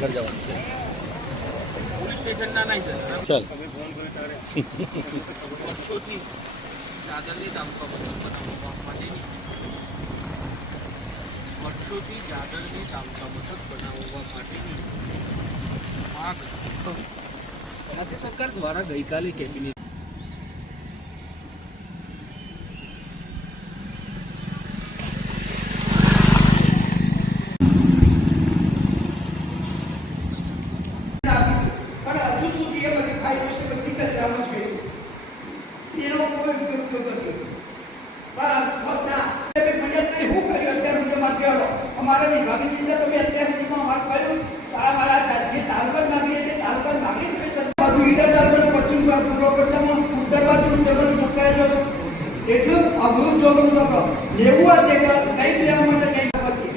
घर जवान છે પોલીસ સ્ટેશન ના નહીં ચાલ વર્ષોથી જાદરની તાલુકા બનાવવા માટેની વર્ષોથી જાદરની તાલુકા મથક બનાવવા માટેની માંગ રાજ્ય સરકાર દ્વારા ગઈકાલે કેબિનેટ हमारे विभाग की जिला तो मैं अत्यार में हमारे पास सारा हमारा ये तालबन मांगी है तालबन मांगी है सब इधर तालबन पश्चिम पर पूर्व पट्टा में उत्तर बाजू पक्का है जो एकदम अगुण जो लोग तो लेवुआ से क्या कई लेवा मतलब कई बात है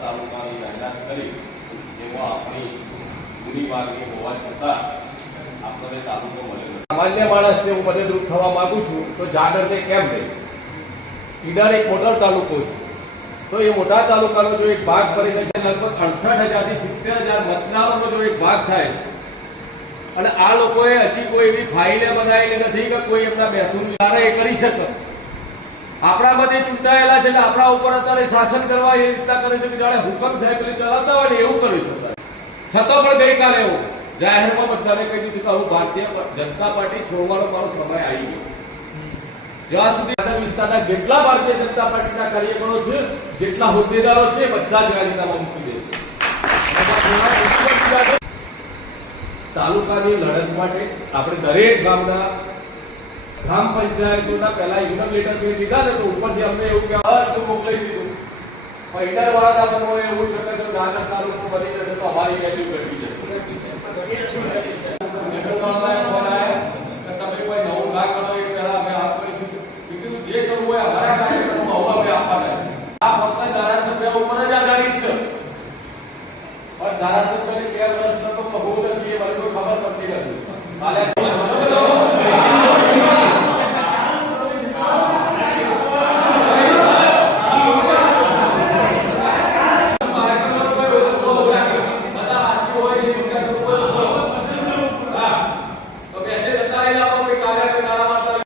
તાલુકાની જાહેરાત કરી એમાં આપણી જૂની માગણી હોવા છતાં આપણને તાલુકો મળેલો. સામાન્ય માણસને હું મદદરૂપ થવા માંગુ છું તો જાગરને કેમ નહીં. ઈડર એક મોટો તાલુકો છે તો એ મોટા તાલુકાનો જો એક ભાગ પડી ગયો છે લગભગ 68,000 થી 70,000 મતદારોનો જો એક ભાગ થાય છે અને આ લોકોએ હજી કોઈ એવી ફાઇલે બનાવેલી નથી કે કોઈ એમના મહેસૂલ એ કરી શકે. આપણા બધે ચૂંટાયેલા છે એટલે આપણા ઉપર અત્યારે શાસન કરવા એ રીતના કરે છે કે જાણે હુકમ સાહેબ ચલાવતા હોય ને એવું કરી શકાય. છતાં પણ ગઈકાલે એવું જાહેરમાં બધાને કહી દીધું કે હું ભારતીય જનતા પાર્ટી છોડવાનો મારો સમય આવી ગયો. જ્યાં સુધી વિસ્તારના જેટલા ભારતીય જનતા પાર્ટીના કાર્યકરો છે જેટલા હોદ્દેદારો છે બધા જ રાજીનામા મૂકી દેશે. તાલુકાની લડત માટે આપણે દરેક ગામના ગ્રામ પંચાયતોના પહેલા ઇન્કમ લેટર મેં લીધા ને તો ઉપરથી અમને એવું કે બધું મોકલી દીધું પણ ઇન્ટર વાળા તમને એવું છે કે જો નાના તાલુકો બની જશે તો અમારી વેલ્યુ ઘટી જશે. તમે કોઈ નવું ના કરો એ પહેલા અમે આપ કરીશું કીધું જે કરવું હોય અમારા કાર્યક્રમમાં હવે આપવાના છે. આ ફક્ત ધારાસભ્ય ઉપર જ આધારિત છે પણ ધારાસભ્યને 2 વર્ષ તો બહુ નથી એ મને કોઈ ખબર પડતી નથી.